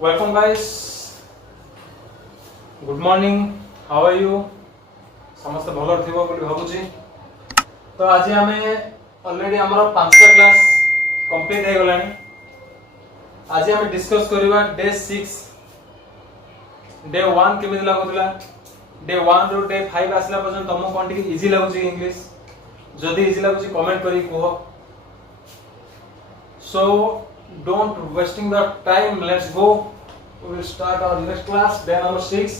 Welcome guys, good morning, how are you? समस्त भल थी भावुची। तो आज आम ऑलरेडी आमर 5टा क्लास कंप्लीट हो गलानी। आज आम डिस्कस करवा डे 6 डे 1 केमी लगुला। डे 1 रू डे 5 आसला पर्यंत तुमको कौन टी इजी लगुच इंग्लिश? जदि इजी लगुच कमेंट करी कह। सो don't wasting the time, let's go, we will start our next class, day number 6.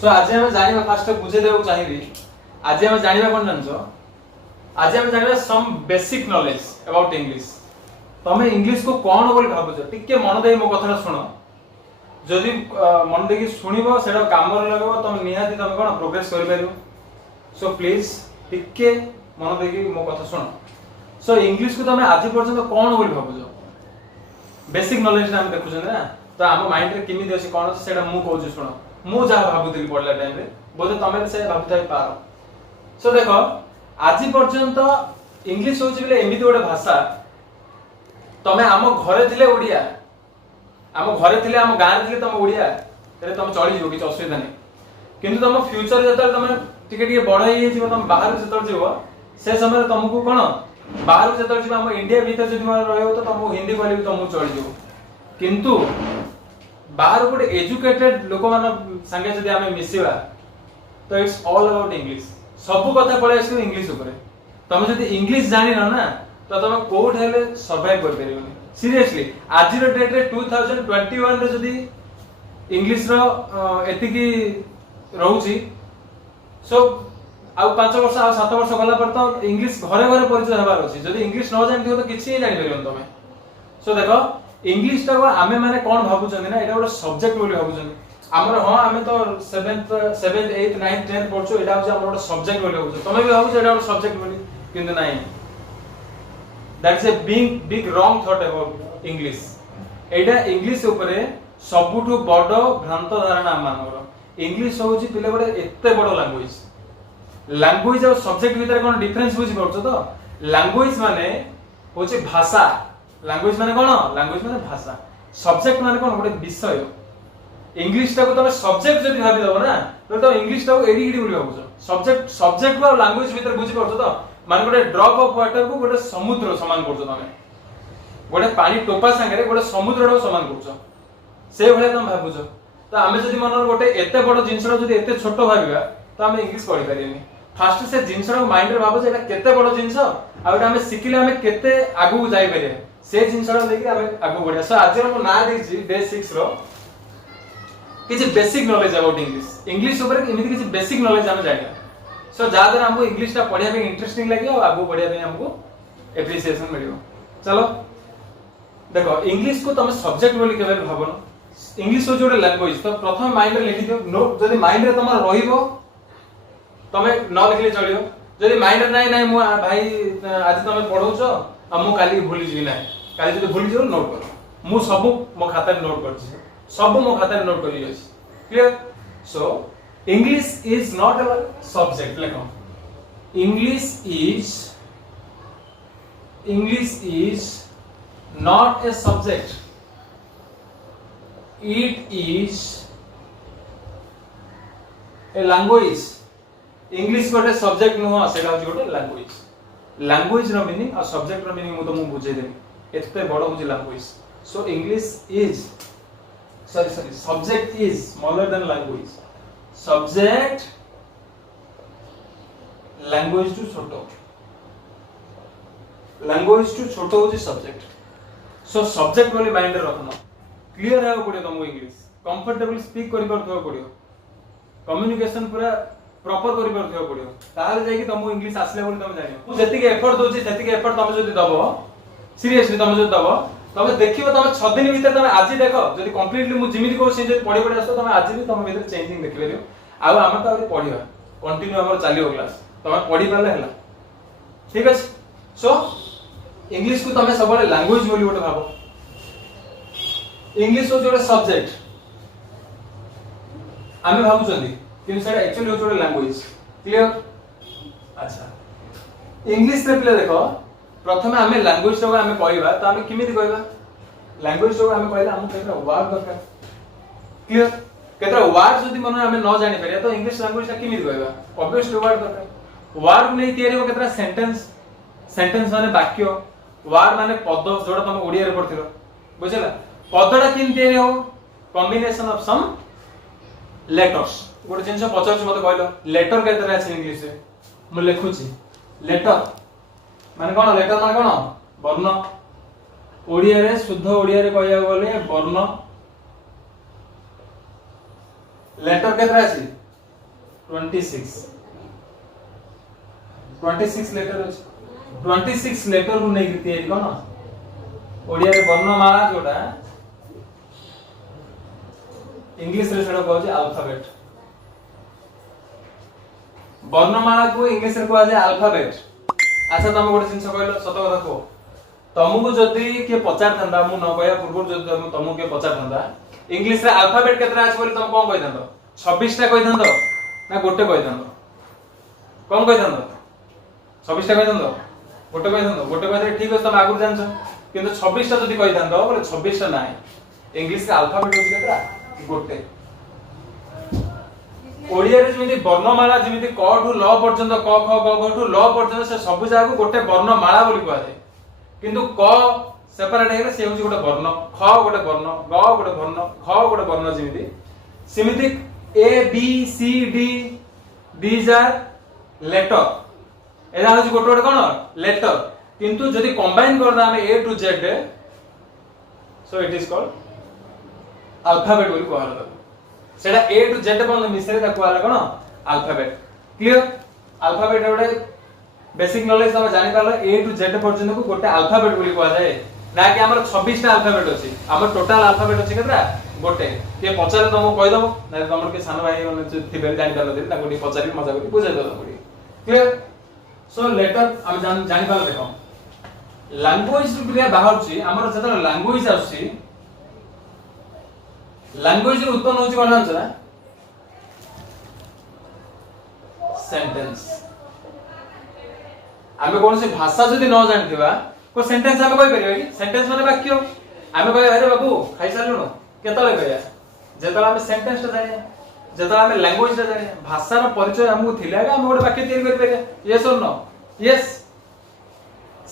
So आज हम जानिबा फास्ट बुझे देबो चाहिबी। आज हम जानिबा कोन जानछो? आज हम जानिबा some basic knowledge about English. तमे इंग्लिश को कोन बोली भाबुछ टिके मन देई मो कथा सुनो। जदि मन देकी सुनिबो सेडा काम रे लगबो तमे निहाती तमे कोन प्रोग्रेस करि परिबो। सो प्लीज टिके मन देकी मो कथा सुनो। सो इंग्लिश को तमे आज पर्यंत कोन बोली भाबुछ? बेसिक नॉलेज हम देखु ना, तो आम माइंड रे किमी देसी कोन अछि सेडा मु कहू सुनो। मु जा भाबुतिली पढला टाइम रे बोले तमे से भाबुथाई पार। सो देखो आज पर्यंत इंग्लिश होछि बिले एमिति गोटे भाषा तमे आम घरे थिले ओडिया, आम घरे थिले आम गां थिले तमे ओडिया रे तमे चली जिवो किछ असुविधा नै। किंतु तम फ्यूचर जतल तमे टिके टिके बड़ हे जिवो, तमे बाहर जतल जिवो से समय तुमको कोन बाहर जतल जिवो हम इंडिया भीतर जदि मन रहयो तो तुमको हिंदी कहले भी तुमको चली जिवो। किंतु बाहर गोटे एजुकेटेड लोक मान संगे जदि आमे मिसिबा तो इट्स ऑल अबाउट इंग्लिश। सब कथा पळे आसी इंग्लिश ऊपर। तमे जदि इंग्लिश जानि ना तो तमे कोठ हेले सर्वाइव कर परिबोनी। सीरियसली आज रो डेट रे 2021 रे जदि इंग्लिश रो एतिकी रहउची सो आ 5 वर्ष आ 7 वर्ष गला पर तो इंग्लिश घरे घरे परिचय हेबार अछि। जदि इंग्लिश न जानथियो तो किछि जानि परिबोन तमे। सो देखो इंग्लिश टा आमे माने कोन भाबुचंदी ना एटा गोटे सब्जेक्ट बोली भाबुचंदी। हमर हां आमे तो 7th 8th 9th 10th पढछु एटा होछ हमर गोटे सब्जेक्ट बोली भाबुछ। तमे भी भाबुछ एटा गोटे सब्जेक्ट बोली, किंतु नाही। That's a big wrong thought about English. Etah English ऊपर सबुठु बड़ भ्रांत धारणा मानकर। इंग्लिश होउची पिले गोटे एते बड़ लैंग्वेज। लैंग्वेज और सब्जेक्ट भीतर कोन डिफरेंस बुझी पड़छो तो? लैंग्वेज माने होची भाषा। लैंग्वेज माने कोन? लैंग्वेज माने भाषा। सब्जेक्ट माने कोन? गोटे विषय। इंग्लिश टा को तमे सब्जेक्ट जदि भाबी दबो ना तो इंग्लिश टा को एडी एडी बोली भाबो। सब्जेक्ट को लैंग्वेज भीतर बुझी पड़छो तो? माने गोटे ड्रॉप ऑफ वाटर को गोटे समुद्र समान करछो तमे। गोटे पानी टोपा संगे गोटे समुद्र रो समान करछो। से भले तमे भाबुछो। तो आमे जदि मन गोटे एते बड़ जिंसरो जदि एते छोटो भाबिबा तो आमे इंग्लिश पढि परियनी। फास्ट से जिंसरो माइंड रे भाबो जे एटा केते बड़ जिंस आ एटा हमें सिखिले हमें केते आगु जाई परिया से जिंसरो लेके हमें आगु बढ़िया। सो आज हम ना देछि डे 6 रो किछि basic knowledge about English. English ऊपर एमिति किछि बेसिक नॉलेज हम जानिया। सो जादर हमको इंग्लिश टा पढिया में इंटरेस्टिंग लागियो आ आगु बढ़िया में हमको एप्रिसिएशन मिलियो। चलो देखो इंग्लिश को तमे सब्जेक्ट बोली केबे भाबनो। इंग्लिश हो जोडे लैंग्वेज तो प्रथम माइंड रे लिखि दियो। नो जदि माइंड रे तमर रहिबो तमे न लिखले चलियो। जदि माइंड रे नाही मु भाई आज तमे पढौछो आ मु काली भूली जिवि नाही। काली जदि भूली जिवो नोट करो। मु सब मो खाता में नोट करछि। सब मो खाता में नोट करि अछि। Clear? So English is not a subject. लेखो English is not a subject. It is a language. English गोटे सब्जेक्ट नुह सेटा होची गोटे लैंग्वेज। लैंग्वेज रो मीनिंग और सब्जेक्ट रो मीनिंग मु तुमको बुझे देबी। एते बड़ होची language. So English is subject is smaller than language. Subject language टू छोटो। लैंग्वेज टू छोटो होची सब्जेक्ट। सो सब्जेक्ट बोली माइंड रे रखनो। क्लियर है पड़ियो तुमको इंग्लिश। कंफर्टेबल स्पीक करि परथो पड़ियो। कम्युनिकेशन पूरा प्रॉपर करि परथो पड़ियो। ताहाले जाई कि तुमको इंग्लिश आसले बोली तुम जानियो। जेतिके एफर्ट दोची सेतिके एफर्ट तुम जदी दबो, सीरियसली तुम जदी दबो तुम देखिबो तुम 6 दिन भीतर तुम आज देखो जदी कंप्लीटली मु जिमिति को से जदी पढि पढि आसो तुम आज भी तुम भीतर चेंजिंग देखि परियो। आ हम तो पढिबा कंटिन्यू हमर चालियो क्लास तुम पढि परले हला। ठीक अछि? सो इंग्लिश को तुम सब लैंग्वेज बोली गोटे भाबो। इंग्लिश हो जोटे सब्जेक्ट आमे भाबुचंदी कि सेटा एक्चुअली हो जोटे लैंग्वेज। क्लियर? अच्छा इंग्लिश रे पिले देखो प्रथमे आमे लैंग्वेज को आमे कहबा तो आमे किमिति कहबा? लैंग्वेज जो हमें कहला हम केतरा वर्ड दरकार क्लियर केतरा वर्ड जदी मन हमें न जानि परिया तो इंग्लिश लैंग्वेज ता किमित कहबा ऑब्वियसली वर्ड दरकार वर्ड नै तयारी हो केतरा सेंटेंस सेंटेंस माने वाक्य वर्ड माने पद जोडा तुम ओडिया रे पढथिलो बुझला पदडा किन तयारी हो कॉम्बिनेशन ऑफ सम लेटर्स गोटे जिनस पचार मते कहलो लेटर केतरा আছে इंग्लिश रे म लिखुची लेटर माने कोन लेटर माने कोन वर्ण ओडिया रे शुद्ध ओडिया रे कहया गले वर्ण लेटर केतरा আছে 26 लेटर अछि 26 लेटर रु नै गति है कोन ओडिया रे वर्णमाला जोडा इंग्लिश रे सेडा कहउची अल्फाबेट वर्णमाला को इंग्लिश रे कहआ जाय अल्फाबेट अच्छा तुम गोटे जिनस कहलो सत कथा को तुमको जदी के पचार थांदा मु न कहया पूर्व जदी तुमको के पचार थांदा इंग्लिश रे अल्फाबेट केतरा अछि बोली तुम कोन कहि थांदो 26 टा कहि थांदो ना गोटे कहि थांदो कोन कहि थांदो 26 टा कहि थांदो गोटे कहि थांदो गोटे कहि ठीक अछि तुम आगु जानछो किंतु 26 टा जदी कहि थांदो बोले 26 टा नाही इंग्लिश रे अल्फाबेट होछि केतरा गोटे ओडिया रे जेमिति वर्णमाला जेमिति क टू ल पर्यंत क ख ग घ टू ल पर्यंत से सब जाको गोटे वर्णमाला बोली कहै किंतु क सेपरेट हेले से होछि गोटे वर्ण ख गोटे वर्ण ग गोटे वर्ण ख गोटे वर्ण जेमिति सेमिति A B C D these are letter एला होछि गोटे गोटे कोन लेटर किंतु जदी कंबाइन करना हम A to Z so it is called alphabet बोली कहला सेटा ए टू जेड पन मिसरे ता कहला कोन अल्फाबेट क्लियर अल्फाबेट गोटे बेसिक नॉलेज हम जानि पालो ए टू जेड पर्यंत को गोटे अल्फाबेट बोली कहला जाय ना कि हमर 26 टा अल्फाबेट अछि हमर टोटल अल्फाबेट अछि केतरा गोटे के पचारे तुमको कहि दबो ना तुमर के सान भाई माने थिबे जानि पालो दे ताको पचारि मजा करी बुझाइ दो पड़ी क्लियर सो लेटर हम जानि पालो देखो लैंग्वेज क्रिया बाहर छी हमर जता लैंग्वेज आछि लैंग्वेज उत्पन्न होची कोन जानछ ना सेंटेंस आमे कोन से भाषा जदी न जानथिबा को सेंटेंस आमे कहि परिबा कि सेंटेंस माने वाक्य आमे कहि अरे बाबू खाइ सालुनो केतले कहिया जेतला आमे सेंटेंस ता जाने जेतला आमे लैंग्वेज ता जाने भाषा रो परिचय हमहु थिलाが हम गोटे वाक्य तयार करि परिया यस और नो यस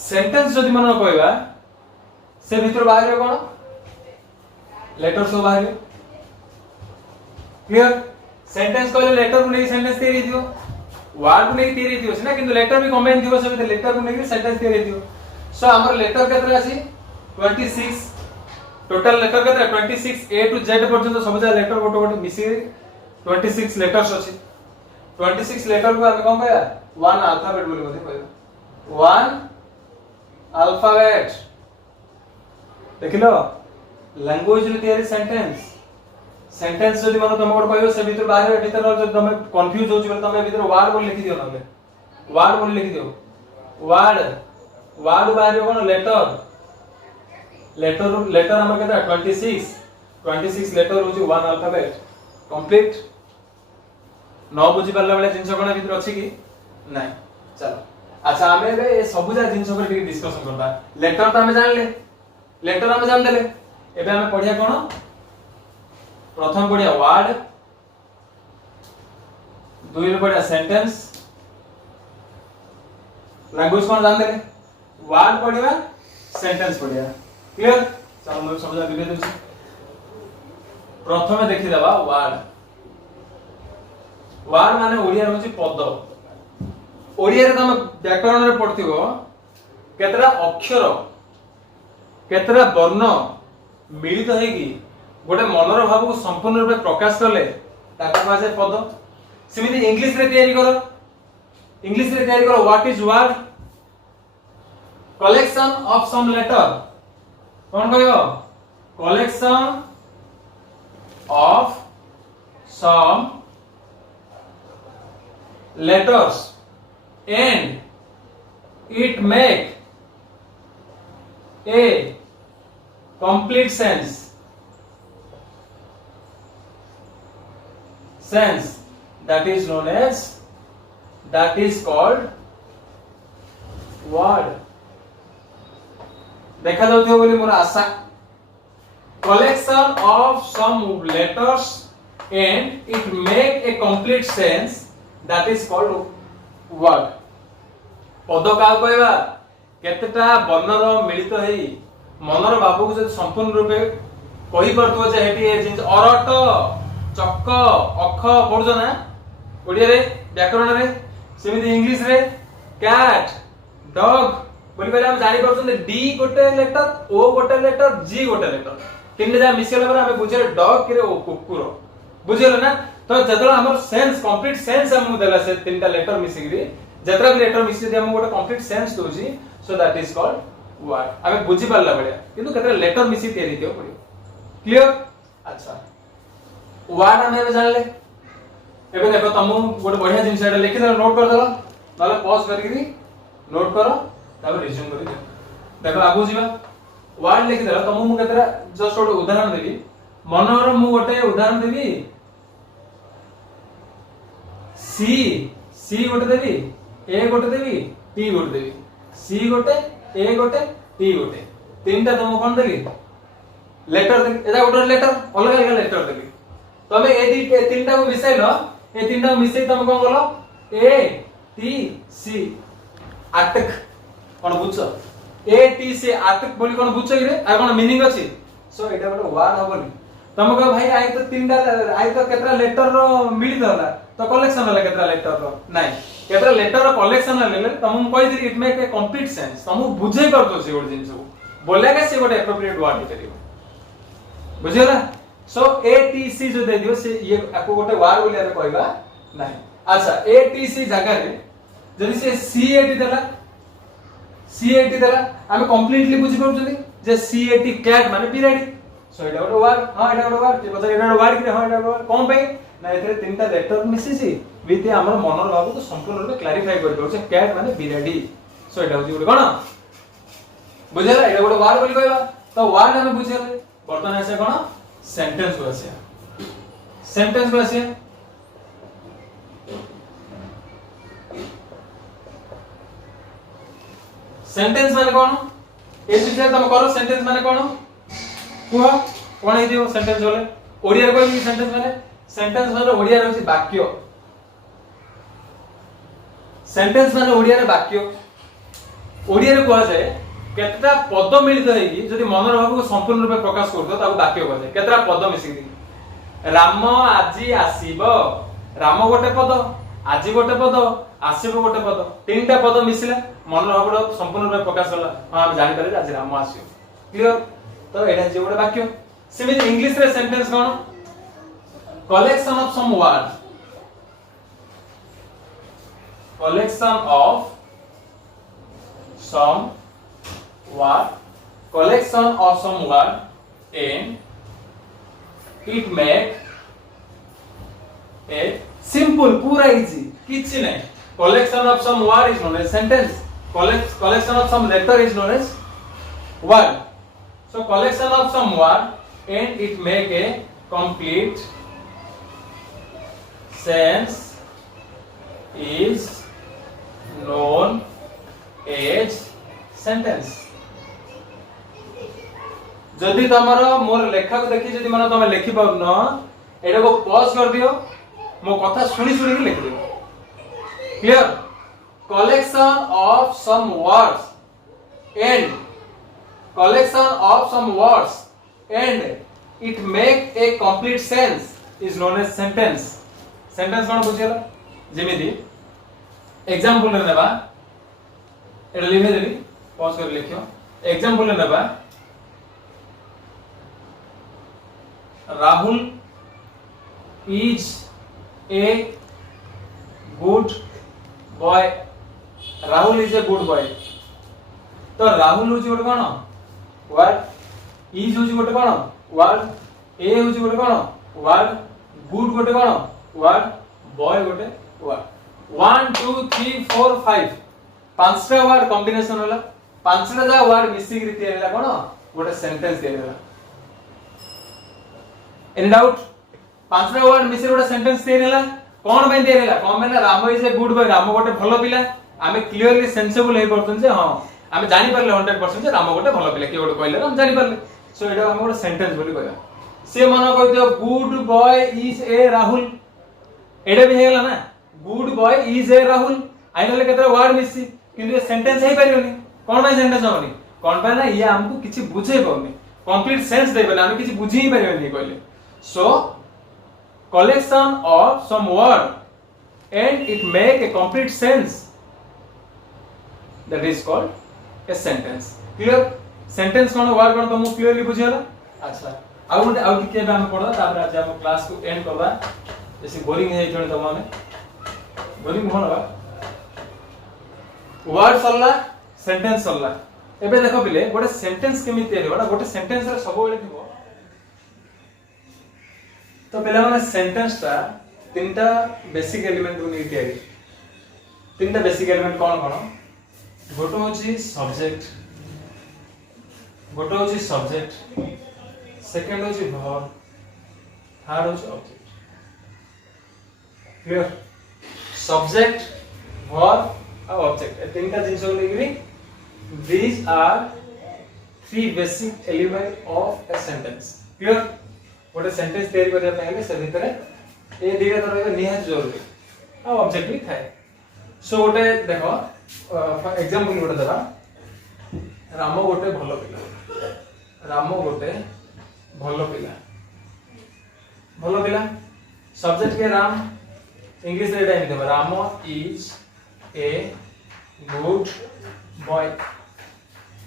सेंटेंस जदी मन कहबा से भीतर बाहर कोन लेटर सो बाहर क्लियर सेंटेंस कहले लेटर को नै सेंटेंस तयारी दियो वर्ड को नै तयारी दियो ना किंतु लेटर भी कंबाइन दियो सब लेटर को नै सेंटेंस तयारी दियो सो हमर लेटर केतरा अछि 26 टोटल लेटर केतरा 26 ए टू जेड पर्यंत सब जा लेटर गोटो गोटो मिसी 26 लेटर्स अछि 26 लेटर को हम कोन कहया वन अल्फाबेट बोली मते कहया वन अल्फाबेट देखिलो लैंग्वेज रे तयारी सेंटेंस सेंटेंस जदी मन तुम कोड कहयो से भीतर बाहर भीतर जदी तुम कंफ्यूज होछ बोले तुम भीतर वर्ड बोल लिखि दियो नले वर्ड बोल लिखि दियो वर्ड वर्ड बाहर कोन लेटर लेटर लेटर हमर केता 26 लेटर होची वन अल्फाबेट कंप्लीट न बुझी पारला बेले जिंस कोन भीतर अछि कि नाही चलो अच्छा हमें ए सब जा जिंस पर टिके डिस्कशन करबा लेटर त हमें जान ले लेटर हमें जान देले एबे हमें पढिया कोन प्रथम पढिया वर्ड दुई रे पढिया सेंटेंस लैंग्वेज कोन जान देले वर्ड पढिया सेंटेंस पढिया क्लियर चलो मैं समझा दिबे दे प्रथमे देखि देबा वर्ड वर्ड माने ओडिया रे होची पद ओडिया रे तम व्याकरण रे पढथिबो केतरा अक्षर केतरा वर्ण मिलित हेगी गोटे मनर भाव को संपूर्ण रूप प्रकाश करले ताको कहा जाय पद सेमिति इंग्लिश रे तयारी करो what is word collection of some letter कोन कहयो collection of some letters and it make a complete sense that is known as that is called word देखा जाउथियो बोली मोर आशा collection of some letters and it make a complete sense, that is called word. पद का कहबा केतेटा वर्णर मिलित हेई मनर बाबू को जब संपूर्ण रूपे कहि परतो जे हेटी ए जिंस अरट चक्क अख पढो ना ओडिया रे व्याकरण रे सेमिति इंग्लिश रे कैट डॉग बोली पहले हम जानि परछन डी गोटे लेटर ओ गोटे लेटर जी गोटे लेटर तीन जा मिसेला पर हमें बुझे डॉग कि रे ओ कुकुर बुझेलो ना तो जतरा हमर सेंस कंप्लीट सेंस हम देला से तीनटा लेटर मिसिग्री जतरा भी लेटर मिसि हम गोटे complete sense doji so that is called word हमें बुझी पाला बढिया किंतु केतरा लेटर मिसि तेरी दियो पड़ियो क्लियर अच्छा वर्ड हमें जानले एबे देखो तुम गोटे बढ़िया जिंस एटा लिखि दे नोट कर दलो नाले पॉज करके नोट करो तब रिज्यूम करि दे देखो आगु जीवा वर्ड लिखि दलो तुम मु केतरा जस्ट गोटे उदाहरण देबी मनोर मु गोटे उदाहरण देबी सी गोटे देबी ए गोटे देबी टी गोटे देबी सी गोटे ए गोटे टी गोटे तीनटा तुम कोन देली लेटर देली एदा गोटे लेटर अलग अलग लेटर देली तमे ए तीनटा को मिसाइलो ए तीनटा को मिसाई तुम कोन गलो ए टी सी अटक कोन बुझो ए टी सी अटक बोली कोन बुझो रे आ कोन मीनिंग अछि सो एटा गोटे वर्ड हबनी तुम कह भाई आई तो तीनटा आई तो केतरा लेटर रो मिली दला तो कलेक्शन होला केतरा लेटर रो नाही केतरा लेटर रो कलेक्शन लेले तुम कहि दी it make a complete sense तुम बुझे करतो से गोटे जिंस को बोले के से गोटे एप्रोप्रिएट वर्ड करियो बुझिला सो ए टी सी जो दे दियो से ये आपको गोटे वर्ड बोली आबे कहबा नाही अच्छा ए टी सी जगह रे जदी से सी ए टी देला हम कंप्लीटली बुझी परछथि जे सी ए टी कैट माने बिराडी सो एटा गोटे वर्ड हां एटा गोटे वर्ड जे पता एटा वर्ड कि हां एटा वर्ड कोन पे ना एथरे तीनटा लेटर मिसिसी विथ हमर मनर बाबू को संपूर्ण रूप क्लैरिफाई कर दो से कैट माने बिराडी सो एटा होजी गोटे कोन बुझला एटा गोटे वर्ड बोली कहबा तो वर्ड हम बुझले बर्तन ऐसे कोन सेंटेंस को आसे सेंटेंस को आसे सेंटेंस माने कोन ए विषय तुम करो सेंटेंस माने कोन कुह कोन हे दियो सेंटेंस बोले ओडिया रे कोइ सेंटेंस माने ओडिया रे होची वाक्य सेंटेंस माने ओडिया रे वाक्य ओडिया रे कोआ जाय केतरा पद मिलित हेगी जदी मनर भाव को संपूर्ण रूप प्रकाश करतो ताको वाक्य कोआ जाय केतरा पद मिसि दी राम आजी आसीबो राम गोटे पद आजी गोटे पद आसीबो गोटे पद तीनटा पद मिसिला मनर भाव को संपूर्ण रूप प्रकाश होला हां हम जानि पारे आज राम आसीयो क्लियर तो एटा जे गोटे वाक्य सेमिति इंग्लिश रे sentence cone collection of some word collection of some word and it make a simple पूरा easy किछि नै collection of some word is known as sentence collection of some letter is known as word so collection of some word and it make a complete sense is known as sentence जदि तमरो मोर लेखा को देखि जदि मन तमे लिखि पाउ न एटा को पॉज कर दियो मो कथा सुनी सुनी के लिख दियो clear collection of some words and it make a complete sense is known as sentence sentence कोन बुझियला जेमिति एग्जांपल नेबा एटा लिखे देबी पॉज कर लिखियो एग्जांपल नेबा Rahul is a good boy Rahul is a good boy तो राहुल होची गोटे कोन वर्ड इज होची गोटे कोन वर्ड ए होची गोटे कोन वर्ड गुड गोटे कोन वर्ड बॉय गोटे वर्ड 1 2 3 4 5 पांचटा वर्ड कॉम्बिनेशन होला पांचटा जा वर्ड मिसिक रीति हैला कोन गोटे सेंटेंस देला एनी डाउट पांचटा वर्ड मिसिक गोटे सेंटेंस देला कोन बे देला कोन बे Ram is a good boy Ram गोटे भलो पिला आमे क्लियरली सेंसेबल हे परतन जे हां आमे जानि परले 100% जे राम गोटे भलो पिला के गोटे कहले हम जानि परले सो एटा हम गोटे सेंटेंस बोली कहया से मन कहि दियो good boy is a Rahul एटा भी हेला ना good boy is a Rahul आई नले केतरा वर्ड मिसी किंतु ये सेंटेंस हे परियोनी कोन बाय सेंटेंस होनी कोन बाय ना ये हमको किछि बुझे पउनी कंप्लीट सेंस देबे हम किछि बुझी ही परियोनी कहले सो collection of some word and it make a complete sense that is called a sentence clear sentence cone word कोन तुम क्लियरली बुझियला अच्छा आउ के हम पढा तापर आज हम क्लास को एंड करबा जैसे बोरिंग है जण तुम माने बोरिंग होना वर्ड सरला सेंटेंस सरला एबे देखो पिले गोटे सेंटेंस केमिति तयारी होला गोटे सेंटेंस रे सब बेले थिबो तो पहले मैंने सेंटेंस टा तीनटा बेसिक एलिमेंट को नहीं तयारी तीनटा बेसिक एलिमेंट कौन कौन गोटो होची सब्जेक्ट सेकंड होची वर्ब थर्ड होची ऑब्जेक्ट क्लियर सब्जेक्ट वर्ब और ऑब्जेक्ट ए तीनटा जिंस को लेकरी these are three basic element of a sentence clear गोटे सेंटेंस तयारी करिया पहिले से भितरे ए दिगा तरह निहात जरूरी आ ऑब्जेक्ट भी थाए सो गोटे देखो एग्जांपल गोटे दरा राम गोटे भलो पिला सब्जेक्ट के राम इंग्लिश रे टाइम देबा Ram is a good boy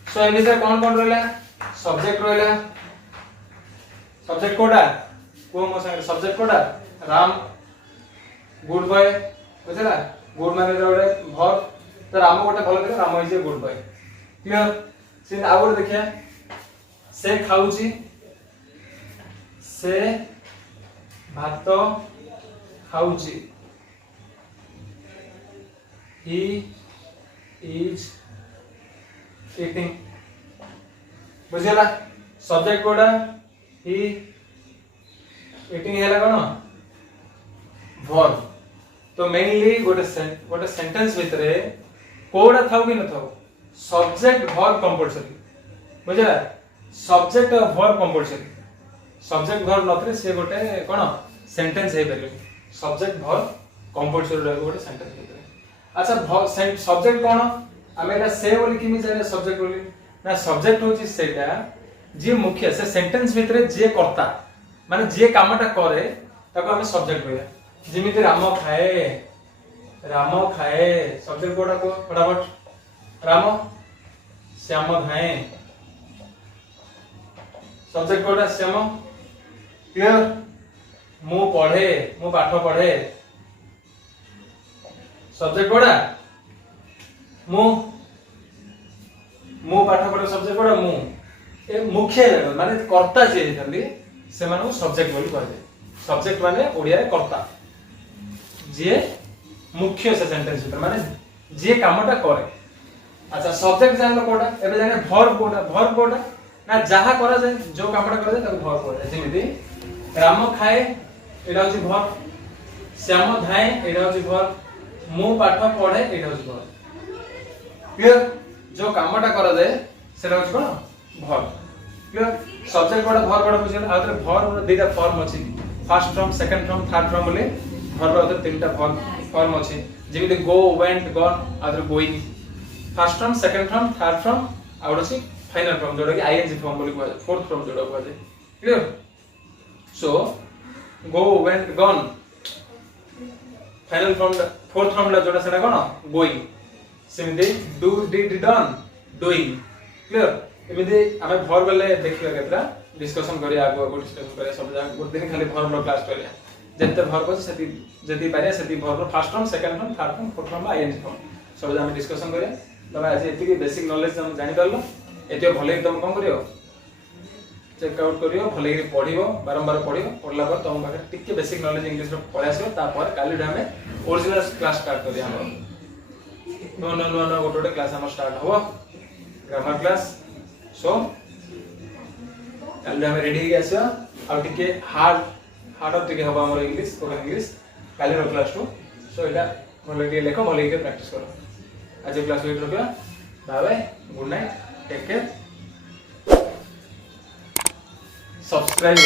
so English रे कौन रहला सब्जेक्ट रहला सब्जेक्ट कोडा को मो संग सब्जेक्ट कोडा राम गुड बॉय बुझला गुड माने रोडे भर तो राम गोटे भलो पिला Ram is a good boy clear से आउट देखिया से खाउची से भात खाउची ही इज ईटिंग बुझला सब्जेक्ट कोडा ही ईटिंग हैला कोन वर्ब तो मेनली गोटे सेंटेंस भितरे कोडा थाउ कि न थाउ सब्जेक्ट वर्ब कंपलसरी बुझला सब्जेक्ट और वर्ब कंपलसरी सब्जेक्ट वर्ब नथरे से गोटे कोन सेंटेंस हे परियो सब्जेक्ट वर्ब कंपलसरी रह गोटे सेंटेंस भितरे अच्छा सब्जेक्ट कोन आमेला से बोली कि मी जाने सब्जेक्ट बोली ना सब्जेक्ट होची सेटा जे मुख्य से सेंटेंस भितरे जे करता माने जे कामटा करे ताको हम सब्जेक्ट कहया जेमिति राम खाए सब्जेक्ट कोडा को फटाफट राम श्याम खाए सब्जेक्ट कोडा श्याम क्लियर मु पाठ पढ़े सब्जेक्ट कोडा मु पाठ पढ़े सब्जेक्ट कोडा मु ए मुख्य माने कर्ता जे थली से माने सब्जेक्ट बोली कहले सब्जेक्ट माने ओडिया रे कर्ता जे मुख्य से सेंटेंस भीतर माने जे कामटा करे अच्छा सब्जेक्ट जानलो कोडा एबे जाने वर्ब कोडा ना जहा करा जाय जो कामटा करा जाय ताको वर्ब कोडा जेमिति राम खाए एडा होची वर्ब श्याम धाए एडा होची वर्ब मु पाठ पढ़े एडा होची वर्ब क्लियर जो कामटा करा जाय सेडा होची कोन वर्ब क्लियर सब्जेक्ट कोडा वर्ब कोडा बुझियला आउतरे वर्ब दुईटा फॉर्म अछि first form second form third form बोले वर्ब आउतरे तीनटा फॉर्म अछि जेमिति गो वेंट गॉन आउतरे going first form second form third form आउट अछि फाइनल फॉर्म जोडा कि आईएनजी फॉर्म बोली कहै फोर्थ फॉर्म जोडा कहै clear so go went gone final form fourth form ला जोडा सेडा कोन गोइंग सेमिति do did done doing clear एमिति हमें वर्ब ले देखियो केतरा डिस्कशन करिया आगो डिस्कशन करिया सब जा गुड दिन खाली वर्ब लो क्लास करिया जते वर्ब अछि सेति जति पारिया सेति verb first form second form third form fourth form ING form सब जा हम डिस्कशन करिया तबे आज एति की बेसिक नॉलेज हम जानि परलो एतियो भले तुम कोन करियो चेक आउट करियो भले कि पढिबो बारंबार पढियो पढला पर तुम बाके टिके बेसिक नॉलेज इंग्लिश रो पढा आसीबो तापर काली हमें ओरिजिनल क्लास स्टार्ट करिया हम नो गोटे क्लास हम स्टार्ट हो ग्रामर क्लास सो काली हमें रेडी हो गया आ टिके हार्ड टिके हबा हमर इंग्लिश स्पोकन इंग्लिश काली रो क्लास टू सो एटा भले टिके लेखो भले कि प्रैक्टिस करो आज क्लास वेट रखियो bye bye good night take care subscribe